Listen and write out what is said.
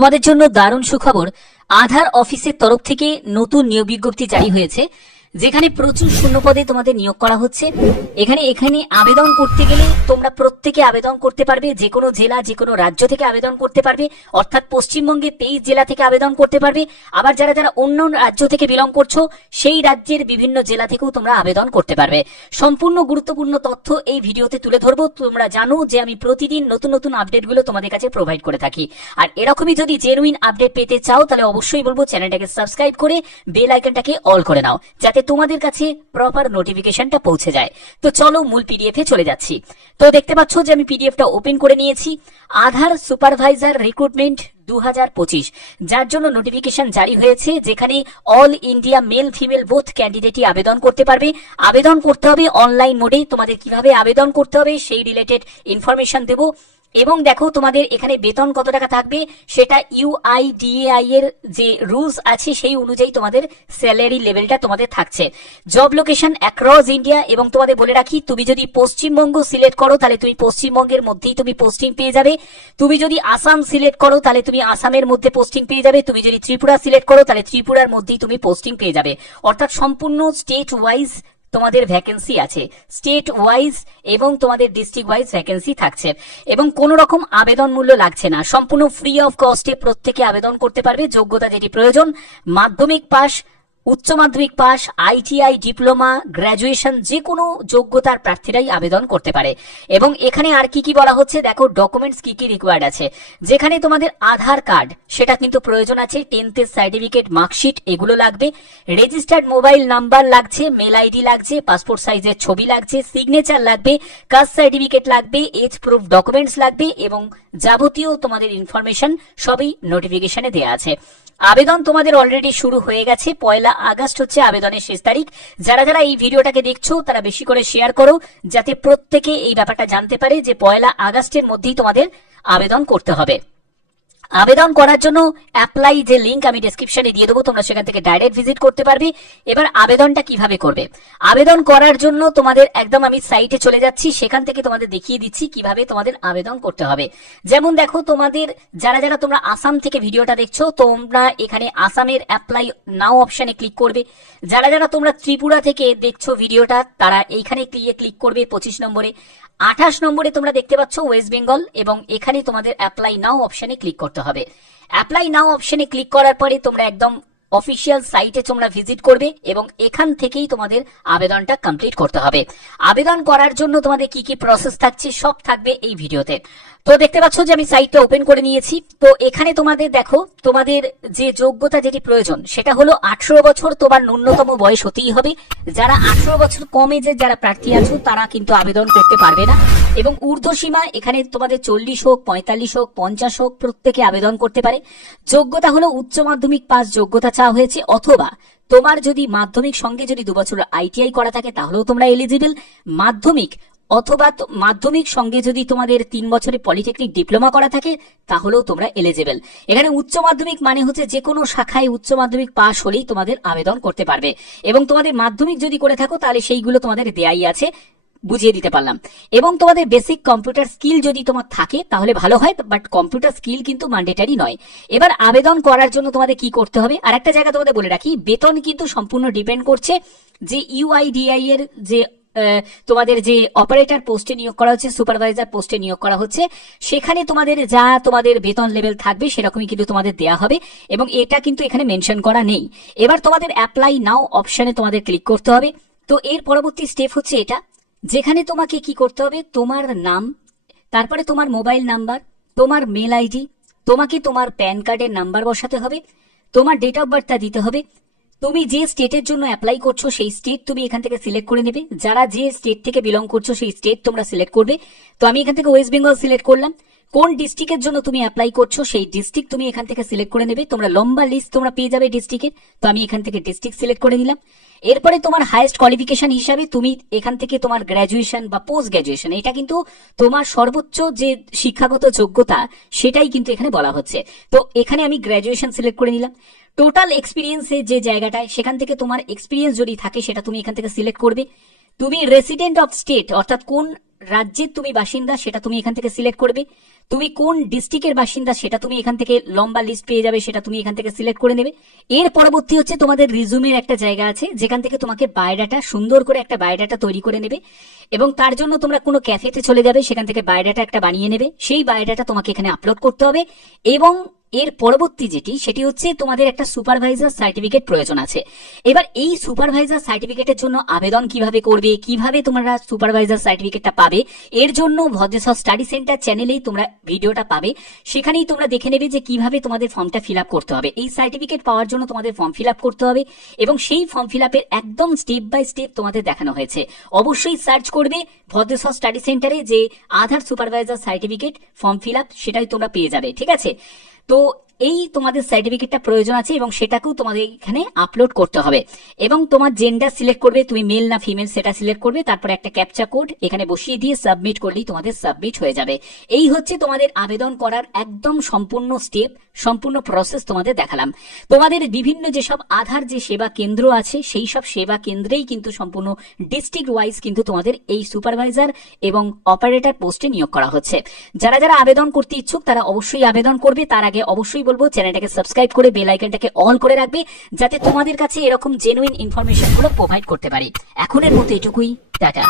তোমাদের জন্য দারুণ সুখবর। আধার অফিসের তরফ থেকে নতুন নিয়োগ বিজ্ঞপ্তি জারি হয়েছে, যেখানে প্রচুর শূন্য পদে তোমাদের নিয়োগ করা হচ্ছে। এখানে আবেদন করতে গেলে তোমরা প্রত্যেকে আবেদন করতে পারবে, যে কোনো জেলা যে কোনো রাজ্য থেকে আবেদন করতে পারবে, অর্থাৎ পশ্চিমবঙ্গে 23 জেলা থেকে আবেদন করতে পারবে। আবার যারা যারা অন্য রাজ্য থেকে বিলং করছো সেই রাজ্যের বিভিন্ন জেলা থেকেও তোমরা আবেদন করতে পারবে। সম্পূর্ণ গুরুত্বপূর্ণ তথ্য এই ভিডিওতে তুলে ধরবো। তোমরা জানো যে আমি প্রতিদিন নতুন নতুন আপডেটগুলো তোমাদের কাছে প্রোভাইড করে থাকি, আর এরকমই যদি জেনুইন আপডেট পেতে চাও তাহলে অবশ্যই বলবো চ্যানেলটাকে সাবস্ক্রাইব করে বেল আইকনটাকে অল করে নাও, যাতে তোমাদের কাছে প্রপার নোটিফিকেশনটা পৌঁছে যায়। তো চলো মূল পিডিএফে চলে যাচ্ছি। তো দেখতে পাচ্ছ যে আমি পিডিএফটা ওপেন করে নিয়েছি। আধার সুপারভাইজার রিক্রুটমেন্ট 2025, যার জন্য নোটিফিকেশন জারি হয়েছে, যেখানে all India male female both ক্যান্ডিডেটই আবেদন করতে পারবে। আবেদন করতে হবে অনলাইন মোডে। তোমাদের কিভাবে আবেদন করতে হবে সেই রিলেটেড ইনফরমেশন দেবো। এবং দেখো তোমাদের এখানে বেতন কত টাকা থাকবে সেটা ইউআইডিএআই এর যে রুলস আছে সেই অনুযায়ী তোমাদের স্যালারি লেভেলটা তোমাদের থাকছে। জব লোকেশন অ্যাক্রস ইন্ডিয়া, এবং তোমাদের বলে রাখি, তুমি যদি পশ্চিমবঙ্গ সিলেক্ট করো তাহলে তুমি পশ্চিমবঙ্গের মধ্যেই তুমি পোস্টিং পেয়ে যাবে। তুমি যদি আসাম সিলেক্ট করো তাহলে তুমি আসামের মধ্যে পোস্টিং পেয়ে যাবে। তুমি যদি ত্রিপুরা সিলেক্ট করো তাহলে ত্রিপুরার মধ্যেই তুমি পোস্টিং পেয়ে যাবে। অর্থাৎ সম্পূর্ণ স্টেট ওয়াইজ তোমাদের ভ্যাকেন্সি আছে, স্টেট ওয়াইজ এবং তোমাদের ডিস্ট্রিক্ট ওয়াইজ ভ্যাকেন্সি থাকছে, এবং কোনো রকম আবেদন মূল্য লাগছে না। সম্পূর্ণ ফ্রি অফ কস্টে প্রত্যেকে আবেদন করতে পারবে। যোগ্যতা যেটি প্রয়োজন, মাধ্যমিক পাস, উচ্চ মাধ্যমিক পাস, আইটিআই, ডিপ্লোমা, গ্র্যাজুয়েশন, যে কোনো যোগ্যতার প্রার্থীরাই আবেদন করতে পারে। এবং এখানে আর কি কি বলা হচ্ছে দেখো, ডকুমেন্টস কি কি রিকোয়ার্ড আছে। যেখানে তোমাদের আধার কার্ড সেটা কিন্তু প্রয়োজন আছে, 10th সার্টিফিকেট, মার্কশিট এগুলো লাগবে, রেজিস্টার্ড মোবাইল নাম্বার লাগছে, মেল আইডি লাগছে, পাসপোর্ট সাইজের ছবি লাগছে, সিগনেচার লাগবে, কাস্ট সার্টিফিকেট লাগবে, এজ প্রুফ ডকুমেন্টস লাগবে, এবং যাবতীয় তোমাদের ইনফরমেশন সবই নোটিফিকেশনে দেওয়া আছে। আবেদন তোমাদের অলরেডি শুরু হয়ে গেছে। 1 আগস্ট হচ্ছে আবেদনের শেষ তারিখ। যারা যারা এই ভিডিওটাকে দেখছো তারা বেশি করে শেয়ার করো, যাতে প্রত্যেকে এই ব্যাপারটা জানতে পারে যে 1 আগস্টের মধ্যেই তোমাদের আবেদন করতে হবে। আবেদন করার জন্য অ্যাপ্লাই যে লিংক আমি ডেসক্রিপশনে দিয়ে দেবো, তোমরা সেখান থেকে ডাইরেক্ট ভিজিট করতে পারবে। এবার আবেদনটা কিভাবে করবে? আবেদন করার জন্য তোমাদের একদম আমি সাইটে চলে যাচ্ছি, সেখান থেকে তোমাদের দেখিয়ে দিচ্ছি কিভাবে তোমাদের আবেদন করতে হবে। যেমন দেখো, তোমাদের যারা যারা তোমরা আসাম থেকে ভিডিওটা দেখছো, তোমরা এখানে আসামের অ্যাপ্লাই নাও অপশনে ক্লিক করবে। যারা যারা তোমরা ত্রিপুরা থেকে দেখছো ভিডিওটা, তারা এইখানে ক্লিক করবে 25 নম্বরে। 28 নম্বরে তোমরা দেখতে পাচ্ছ ওয়েস্ট বেঙ্গল, এবং এখানে তোমাদের অ্যাপ্লাই নাও অপশনে ক্লিক করতে হবে। অ্যাপ্লাই নাও অপশনে ক্লিক করার পরে তোমরা একদম অফিসিয়াল সাইটে তোমরা ভিজিট করবে, এবং এখান থেকেই তোমাদের আবেদনটা কমপ্লিট করতে হবে। আবেদন করার জন্য তোমাদের কি কি প্রসেস থাকছে সব থাকবে এই ভিডিওতে। তো দেখতে পাচ্ছ যে আমি সাইটটা ওপেন করে নিয়েছি। তো এখানে তোমাদের দেখো, তোমাদের যে যোগ্যতা যেটি প্রয়োজন সেটা হলো 18 বছর তোমার ন্যূনতম বয়স হতেই হবে। যারা 18 বছর কম এজের যারা প্রার্থী আছো তারা কিন্তু আবেদন করতে পারবে না। এবং ঊর্ধ্বসীমা এখানে তোমাদের 40 হোক, 45 হোক, 50 হোক, প্রত্যেকে আবেদন করতে পারে। যোগ্যতা হলো উচ্চ মাধ্যমিক পাস যোগ্যতা চাওয়া হয়েছে, অথবা তোমার যদি মাধ্যমিক সঙ্গে যদি 2 বছর আইটিআই করা থাকে তাহলেও তোমরা এলিজিবল। মাধ্যমিক অথবা মাধ্যমিক সঙ্গে যদি তোমাদের 3 বছরের পলিটেকনিক ডিপ্লোমা করা থাকে তাহলেও তোমরা এলিজিবল। এখানে উচ্চ মাধ্যমিক মানে হচ্ছে যে কোনো শাখায় উচ্চ মাধ্যমিক পাস হলেই তোমাদের আবেদন করতে পারবে। এবং তোমাদের মাধ্যমিক যদি করে থাকো তাহলে সেইগুলো তোমাদের দেয়াই আছে, বুঝিয়ে দিতে পারলাম। এবং তোমাদের বেসিক কম্পিউটার স্কিল যদি তোমার থাকে তাহলে ভালো হয়, বাট কম্পিউটার স্কিল কিন্তু ম্যান্ডেটারি নয়। এবার আবেদন করার জন্য তোমাদের কি করতে হবে, আর একটা জায়গা তোমাদের বলে রাখি, বেতন কিন্তু সম্পূর্ণ ডিপেন্ড করছে যে ইউআইডিআই এর যে তোমাদের যে অপারেটর পোস্টে নিয়োগ করা হচ্ছে, সুপারভাইজার পোস্টে নিয়োগ করা হচ্ছে, সেখানে তোমাদের যা তোমাদের বেতন লেভেল থাকবে সেরকমই কিন্তু তোমাদের দেয়া হবে, এবং এটা কিন্তু এখানে মেনশন করা নেই। এবার তোমাদের অ্যাপ্লাই নাও অপশনে তোমাদের ক্লিক করতে হবে। তো এর পরবর্তী স্টেপ হচ্ছে এটা, যেখানে তোমাকে কি করতে হবে, তোমার নাম, তারপরে তোমার মোবাইল নাম্বার, তোমার মেল আইডি, তোমাকে তোমার প্যান কার্ডের নাম্বার বসাতে হবে, তোমার ডেট অফ বার্থটা দিতে হবে। তুমি যে স্টেটের জন্য অ্যাপ্লাই করছো সেই স্টেট তুমি এখান থেকে সিলেক্ট করে নেবে। যারা যে স্টেট থেকে বিলং করছো সেই স্টেট তোমরা সিলেক্ট করবে। তো আমি এখান থেকে ওয়েস্ট বেঙ্গল সিলেক্ট করলাম। কোন ডিস্ট্রিক্টের জন্য তুমি অ্যাপ্লাই করছো সেই ডিস্ট্রিক্ট তুমি এখান থেকে সিলেক্ট করে নেবে। তোমরা লম্বা লিস্ট তোমরা পেয়ে যাবে ডিস্ট্রিক্টের। তো আমি এখান থেকে ডিস্ট্রিক্ট সিলেক্ট করে নিলাম। এরপরে তোমার হাইয়েস্ট কোয়ালিফিকেশন হিসাবে তুমি এখান থেকে তোমার গ্র্যাজুয়েশন বা পোস্ট গ্র্যাজুয়েশন, এটা কিন্তু তোমার সর্বোচ্চ যে শিক্ষাগত যোগ্যতা সেটাই কিন্তু এখানে বলা হচ্ছে। তো এখানে আমি গ্র্যাজুয়েশন সিলেক্ট করে নিলাম। টোটাল এক্সপিরিয়েন্সের যে জায়গাটায় সেখান থেকে তোমার এক্সপিরিয়েন্স যদি থাকে সেটা তুমি এখান থেকে সিলেক্ট করবে। তুমি রেসিডেন্ট অফ স্টেট, অর্থাৎ কোন রাজ্যের তুমি বাসিন্দা সেটা তুমি এখান থেকে সিলেক্ট করবে, তুমি কোন ডিস্ট্রিক্টের বাসিন্দা সেটা তুমি এখান থেকে লম্বা লিস্ট পেয়ে যাবে, সেটা তুমি এখান থেকে সিলেক্ট করে নেবে। এর পরবর্তী হচ্ছে তোমাদের রিজুমের একটা জায়গা আছে, যেখান থেকে তোমাকে বায়োডাটা সুন্দর করে একটা বায়োডাটা তৈরি করে নেবে, এবং তার জন্য তোমরা কোনো ক্যাফেতে চলে যাবে, সেখান থেকে বায়োডাটা একটা বানিয়ে নেবে। সেই বায়োডাটা তোমাকে এখানে আপলোড করতে হবে। এবং এর পরবর্তী সেটি হচ্ছে তোমাদের একটা সুপারভাইজার সার্টিফিকেট প্রয়োজন আছে। এবার এই সুপারভাইজার সার্টিফিকেটের জন্য আবেদন কিভাবে করবে, কিভাবে তোমরা সুপারভাইজার সার্টিফিকেটটা পাবে, এর জন্য ভদ্রেশ্বর স্টাডি সেন্টার চ্যানেলেই তোমরা ভিডিওটা পাবে, সেখানেই তোমরা দেখে নেবে যে কিভাবে তোমাদের ফর্মটা ফিল আপ করতে হবে। এই সার্টিফিকেট পাওয়ার জন্য তোমাদের ফর্ম ফিল আপ করতে হবে, এবং সেই ফর্ম ফিল আপের একদম স্টেপ বাই স্টেপ তোমাদের দেখানো হয়েছে। অবশ্যই সার্চ করবে ভদ্রেশ্বর স্টাডি সেন্টারে যে Aadhaar supervisor certificate form fill up, সেটাই তোমরা পেয়ে যাবে। ঠিক আছে, তো এই তোমাদের সার্টিফিকেটটা প্রয়োজন আছে এবং সেটাকেও তোমাদের এখানে আপলোড করতে হবে। এবং তোমার জেন্ডার সিলেক্ট করবে, তুমি মেল না ফিমেল সেটা সিলেক্ট করবে, তারপরে একটা ক্যাপচা কোড এখানে বসিয়ে দিয়ে সাবমিট করলেই তোমাদের সাবমিট হয়ে যাবে। এই হচ্ছে তোমাদের আবেদন করার একদম সম্পূর্ণ স্টেপ, সম্পূর্ণ প্রসেস তোমাদের দেখালাম। তোমাদের বিভিন্ন যেসব আধার যে সেবা কেন্দ্র আছে সেই সব সেবা কেন্দ্রেই কিন্তু সম্পূর্ণ ডিস্ট্রিক্ট ওয়াইজ কিন্তু তোমাদের এই সুপারভাইজার এবং অপারেটর পোস্টে নিয়োগ করা হচ্ছে। যারা যারা আবেদন করতে ইচ্ছুক তারা অবশ্যই আবেদন করবে। তার আগে অবশ্যই বলবো চ্যানেলটাকে সাবস্ক্রাইব করে বেল আইকনটাকে অল করে রাখবে, যাতে তোমাদের কাছে এরকম জেনুইন ইনফরমেশন গুলো প্রোভাইড করতে পারি। এখনের মতো এটুকুই, টাটা।